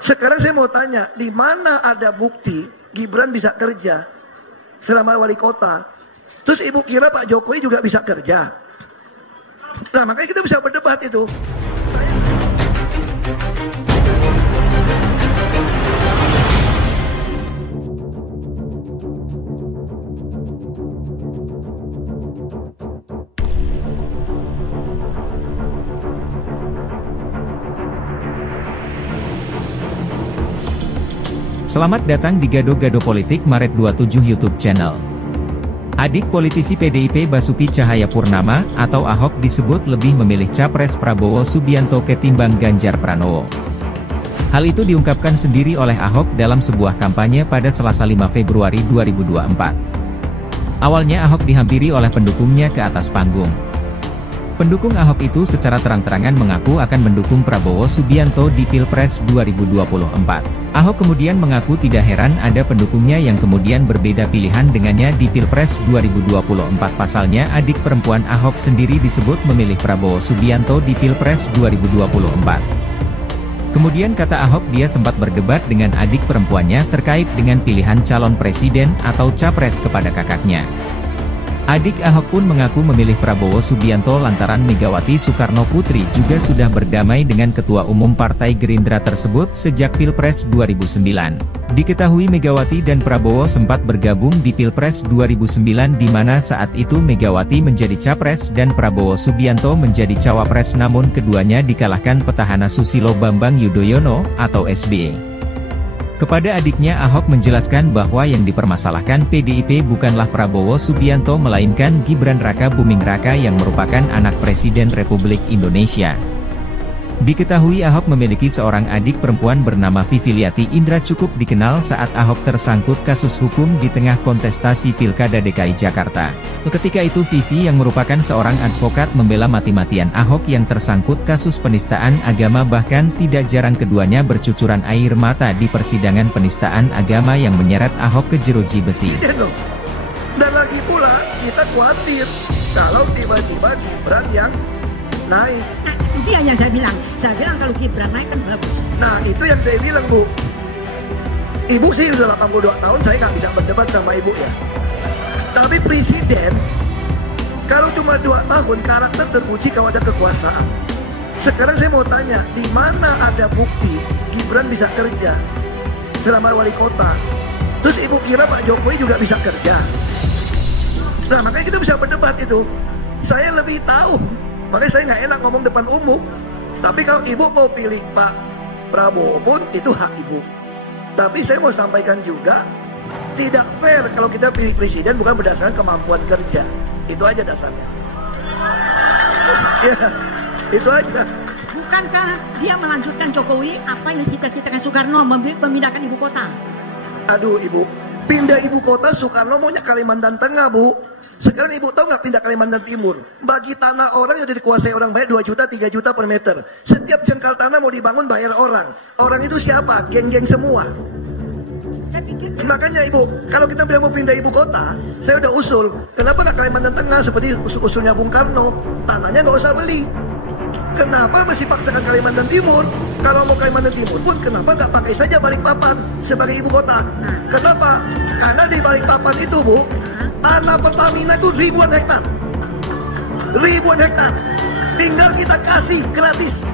Sekarang saya mau tanya, di mana ada bukti Gibran bisa kerja selama wali kota? Terus ibu kira Pak Jokowi juga bisa kerja? Nah, makanya kita bisa berdebat itu. Selamat datang di Gado-Gado Politik Maret 27 YouTube channel. Adik politisi PDIP Basuki Cahayapurnama atau Ahok disebut lebih memilih Capres Prabowo Subianto ketimbang Ganjar Pranowo. Hal itu diungkapkan sendiri oleh Ahok dalam sebuah kampanye pada Selasa 5 Februari 2024. Awalnya Ahok dihampiri oleh pendukungnya ke atas panggung. Pendukung Ahok itu secara terang-terangan mengaku akan mendukung Prabowo Subianto di Pilpres 2024. Ahok kemudian mengaku tidak heran ada pendukungnya yang kemudian berbeda pilihan dengannya di Pilpres 2024. Pasalnya adik perempuan Ahok sendiri disebut memilih Prabowo Subianto di Pilpres 2024. Kemudian kata Ahok dia sempat berdebat dengan adik perempuannya terkait dengan pilihan calon presiden atau capres kepada kakaknya. Adik Ahok pun mengaku memilih Prabowo Subianto lantaran Megawati Soekarno Putri juga sudah berdamai dengan Ketua Umum Partai Gerindra tersebut sejak Pilpres 2009. Diketahui Megawati dan Prabowo sempat bergabung di Pilpres 2009 di mana saat itu Megawati menjadi capres dan Prabowo Subianto menjadi cawapres, namun keduanya dikalahkan petahana Susilo Bambang Yudhoyono atau SBY. Kepada adiknya Ahok menjelaskan bahwa yang dipermasalahkan PDIP bukanlah Prabowo Subianto melainkan Gibran Raka Buming Raka yang merupakan anak Presiden Republik Indonesia. Diketahui Ahok memiliki seorang adik perempuan bernama Viviliati Indra, cukup dikenal saat Ahok tersangkut kasus hukum di tengah kontestasi Pilkada DKI Jakarta. Ketika itu Vivi yang merupakan seorang advokat membela mati-matian Ahok yang tersangkut kasus penistaan agama, bahkan tidak jarang keduanya bercucuran air mata di persidangan penistaan agama yang menyeret Ahok ke jeruji besi. Dan lagi pula kita khawatir kalau tiba-tiba Gibran yang naik. Nah, itu dia yang saya bilang kalau Gibran naik kan bagus. Nah, itu yang saya bilang, Bu. Ibu sih sudah 82 tahun, saya nggak bisa berdebat sama ibu ya. Tapi presiden, kalau cuma 2 tahun, karakter teruji kalau ada kekuasaan. Sekarang saya mau tanya, di mana ada bukti Gibran bisa kerja selama wali kota? Terus ibu kira Pak Jokowi juga bisa kerja? Nah, makanya kita bisa berdebat itu. Saya lebih tahu. Makanya saya nggak enak ngomong depan umum. Tapi kalau ibu mau pilih Pak Prabowo pun itu hak ibu. Tapi saya mau sampaikan juga, tidak fair kalau kita pilih presiden bukan berdasarkan kemampuan kerja. Itu aja dasarnya. Ya, itu aja. Bukankah dia melanjutkan Jokowi apa yang dicita-citakan Soekarno, memindahkan ibu kota? Aduh ibu, pindah ibu kota Soekarno maunya Kalimantan Tengah, Bu. Sekarang ibu tahu nggak pindah Kalimantan Timur? Bagi tanah orang yang sudah dikuasai orang banyak 2 juta, 3 juta per meter. Setiap jengkal tanah mau dibangun bayar orang. Orang itu siapa? Geng-geng semua. Saya pikir... Makanya ibu, kalau kita bilang mau pindah ibu kota, saya udah usul. Kenapa nggak Kalimantan Tengah seperti usulnya Bung Karno? Tanahnya nggak usah beli. Kenapa masih paksakan Kalimantan Timur? Kalau mau Kalimantan Timur pun kenapa nggak pakai saja Balikpapan sebagai ibu kota? Kenapa? Karena di Balikpapan itu, Bu, tanah Pertamina itu ribuan hektar. Ribuan hektar. Tinggal kita kasih gratis.